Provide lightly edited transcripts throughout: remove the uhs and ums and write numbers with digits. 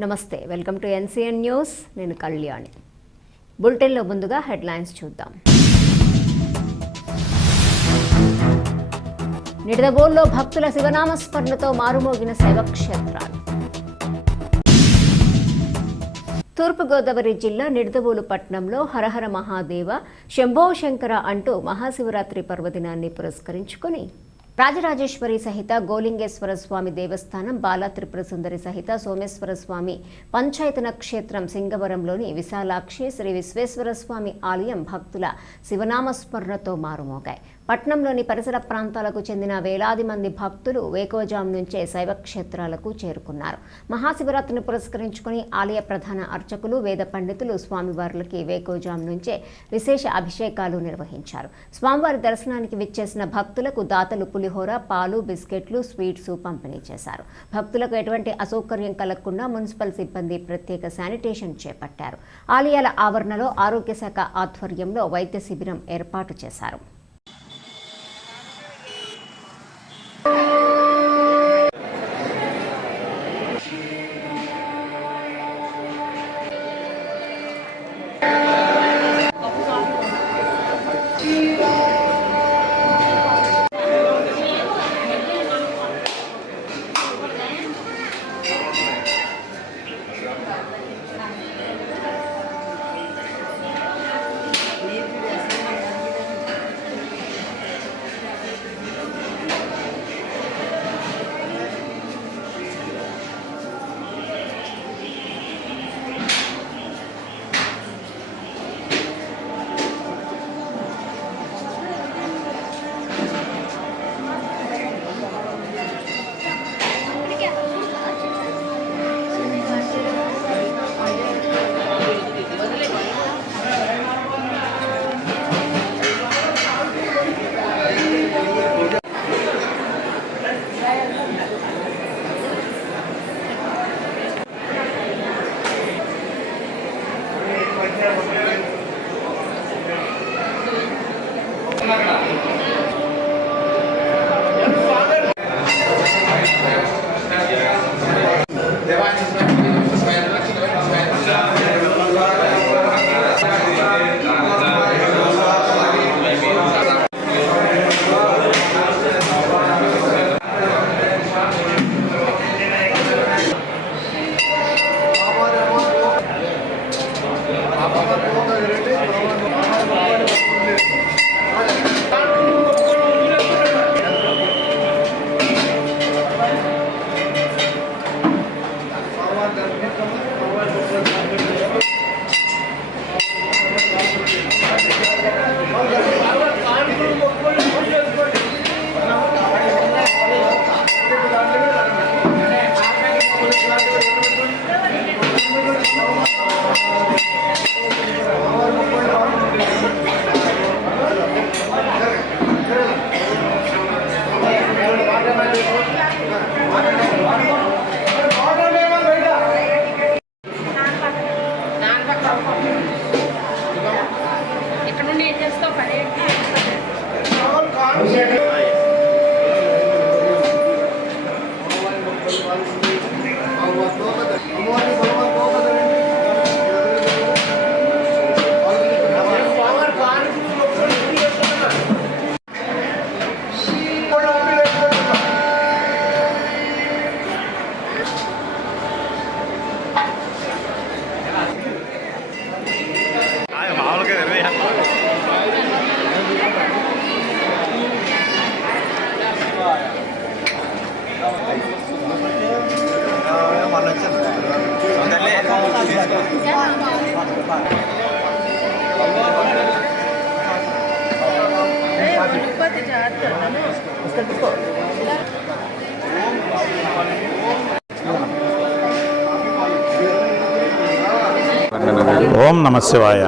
నమస్తే, welcome to NCN news. నేను కళ్యాణి. బులెటిన్లో ముందుగా హెడ్లైన్స్ చూద్దాం. నిడదవోలులో భక్తుల శివనామస్మరణతో మారుమోగిన శైవక్షేత్రాలు. తూర్పుగోదావరి జిల్లా నిడదవోలు పట్టణంలో హరహర మహాదేవ శంభో శంకర అంటూ మహాశివరాత్రి పర్వదినాన్ని పురస్కరించుకొని రాజరాజేశ్వరి సహిత గోలింగేశ్వర స్వామి దేవస్థానం, బాలా త్రిపుర సుందరి సహిత సోమేశ్వర స్వామి పంచాయతన క్షేత్రం సింగవరంలోని విశాలాక్షి శ్రీ విశ్వేశ్వర స్వామి ఆలయం భక్తుల శివనామస్మరణతో మారుమోగాయి. పట్నంలోని పరిసర ప్రాంతాలకు చెందిన వేలాది మంది భక్తులు వేకోజాం నుంచే శైవక్షేత్రాలకు చేరుకున్నారు. మహాశివరాత్రిని పురస్కరించుకుని ఆలయ ప్రధాన అర్చకులు, వేద పండితులు స్వామివార్లకి వేకోజాం నుంచే విశేష అభిషేకాలు నిర్వహించారు. స్వామివారి దర్శనానికి విచ్చేసిన భక్తులకు దాతలు పులిహోర, పాలు, బిస్కెట్లు, స్వీట్స్ పంపిణీ చేశారు. భక్తులకు ఎటువంటి అసౌకర్యం కలగకుండా మున్సిపల్ సిబ్బంది ప్రత్యేక శానిటేషన్ చేపట్టారు. ఆలయాల ఆవరణలో ఆరోగ్య శాఖ ఆధ్వర్యంలో వైద్య శిబిరం ఏర్పాటు చేశారు. ఓం నమ శివాయ.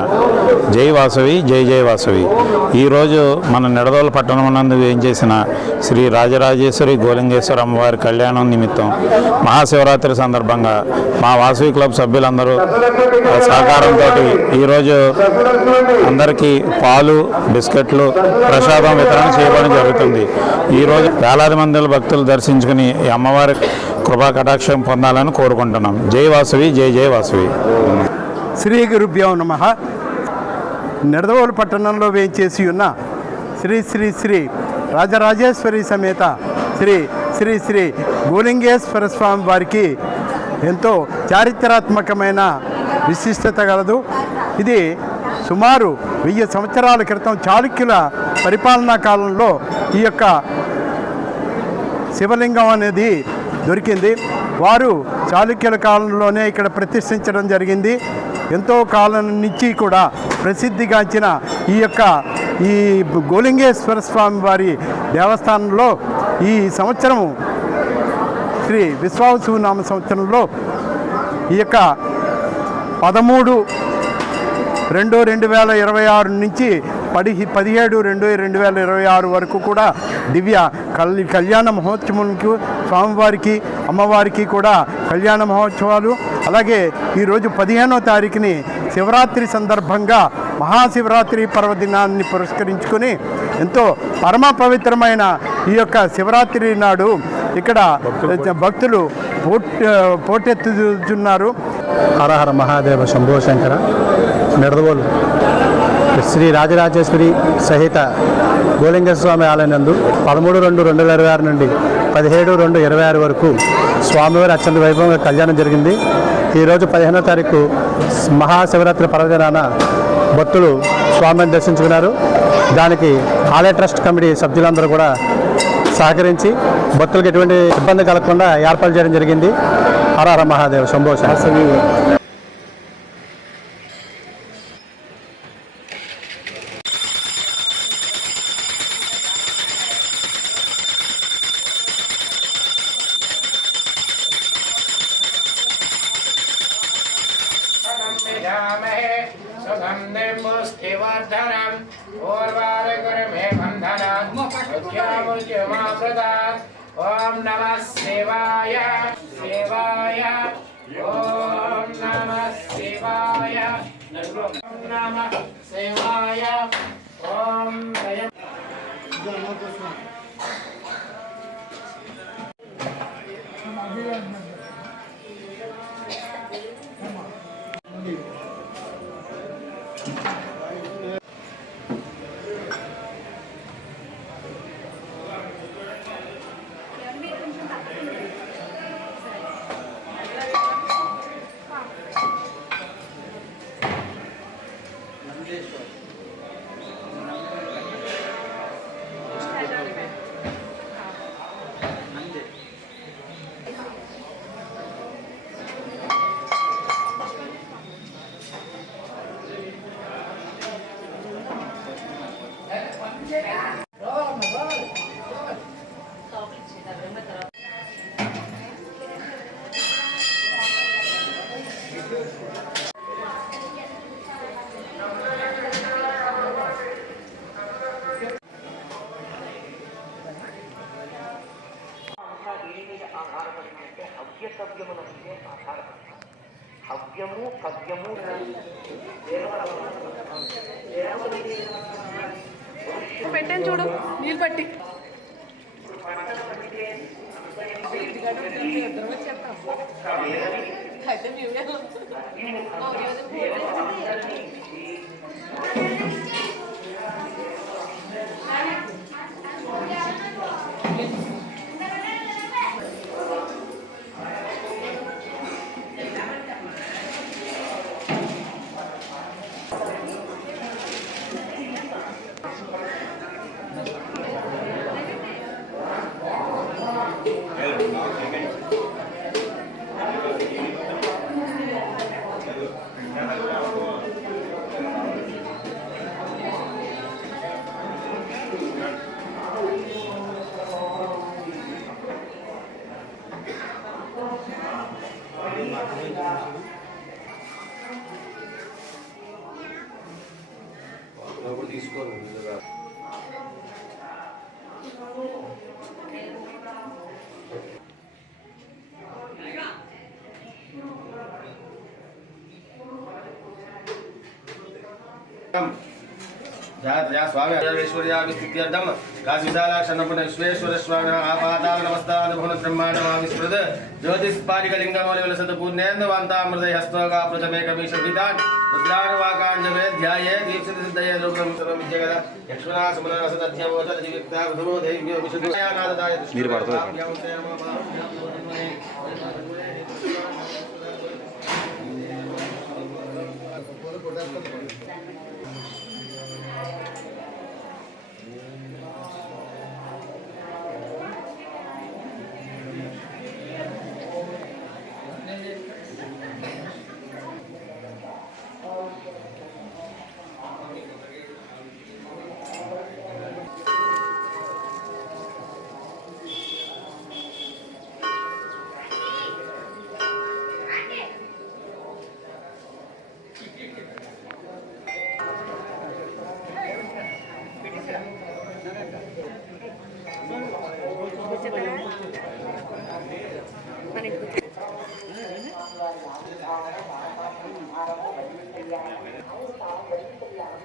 జై వాసవి, జై జై వాసవి. ఈరోజు మన నిడదవోలు పట్టణమునందు ఏం చేసిన శ్రీ రాజరాజేశ్వరి గోలింగేశ్వర అమ్మవారి కళ్యాణం నిమిత్తం మహాశివరాత్రి సందర్భంగా మా వాసవి క్లబ్ సభ్యులందరూ సహకారంతో ఈరోజు అందరికీ పాలు, బిస్కెట్లు, ప్రసాదం వితరణ చేయడం జరుగుతుంది. ఈరోజు వేలాది మంది భక్తులు దర్శించుకుని ఈ అమ్మవారి కృపా కటాక్షం పొందాలని కోరుకుంటున్నాం. జై వాసవి, జై జై వాసవి. శ్రీ గురుభ్యో నమః. నిడదవోలు పట్టణంలో వేయించేసి ఉన్న శ్రీ శ్రీ శ్రీ రాజరాజేశ్వరి సమేత శ్రీ శ్రీ శ్రీ గోలింగేశ్వర స్వామి వారికి ఎంతో చారిత్రాత్మకమైన విశిష్టత గలదు. ఇది సుమారు 1000 సంవత్సరాల క్రితం చాళుక్యుల పరిపాలనా కాలంలో ఈ యొక్క శివలింగం అనేది దొరికింది. వారు చాళుక్యుల కాలంలోనే ఇక్కడ ప్రతిష్ఠించడం జరిగింది. ఎంతో కాలం నుంచి కూడా ప్రసిద్ధిగాంచిన ఈ గోలింగేశ్వర స్వామి వారి దేవస్థానంలో ఈ సంవత్సరం శ్రీ విశ్వావసు నామ సంవత్సరంలో ఈ యొక్క 13/2/2026 నుంచి 17/2/2026 వరకు కూడా దివ్య కళ్యాణ మహోత్సవంకు స్వామివారికి అమ్మవారికి కూడా కళ్యాణ మహోత్సవాలు. అలాగే ఈరోజు 15వ తారీఖుని శివరాత్రి సందర్భంగా మహాశివరాత్రి పర్వదినాన్ని పురస్కరించుకొని ఎంతో పరమ పవిత్రమైన ఈ యొక్క శివరాత్రి నాడు ఇక్కడ భక్తులు పోటెత్తుతున్నారు. హరహర మహాదేవ శంభో శంకర. నిడదవోలు శ్రీ రాజరాజేశ్వరి సహిత గోలింగేశ్వర స్వామి ఆలయనందు 13/2/2026 నుండి 17/2/2026 వరకు స్వామివారి అత్యంత వైభవంగా కళ్యాణం జరిగింది. ఈరోజు 15వ తారీఖు మహాశివరాత్రి పర్వదినాన భక్తులు స్వామిని దర్శించుకున్నారు. దానికి ఆలయ ట్రస్ట్ కమిటీ సభ్యులందరూ కూడా సహకరించి భక్తులకు ఎటువంటి ఇబ్బంది కలగకుండా ఏర్పాటు చేయడం జరిగింది. హరహర మహాదేవ శంభో శంకర. ओम नमः शिवाय शिवाय ओम नमः शिवाय ओम नमः शिवाय ओम హవ్యము కవ్యము పెట్టాను చూడు నీళ్ళు పట్టి అయితే स्वामी काशीशालाक्षन्नपुण्य विश्वेश्वर स्वामिनः आपाताल नमस्तान् भुवन ब्रह्माण्डमाविस्मृत ज्योतिष्पारिकलिङ्गमौलिवलसत पूर्णेन्दवान्तामृतय हस्तोगा प्रथमेकमीशभितान् रुद्रानुवाकाञ्जवे ध्याये दीप्सितसिद्धये लोकं सर्वं विजयगदा यक्ष्मणासमनरसदध्यमोचदिविक्ता प्रथमो दैव्यो विशुद्धयानाददाय మనకి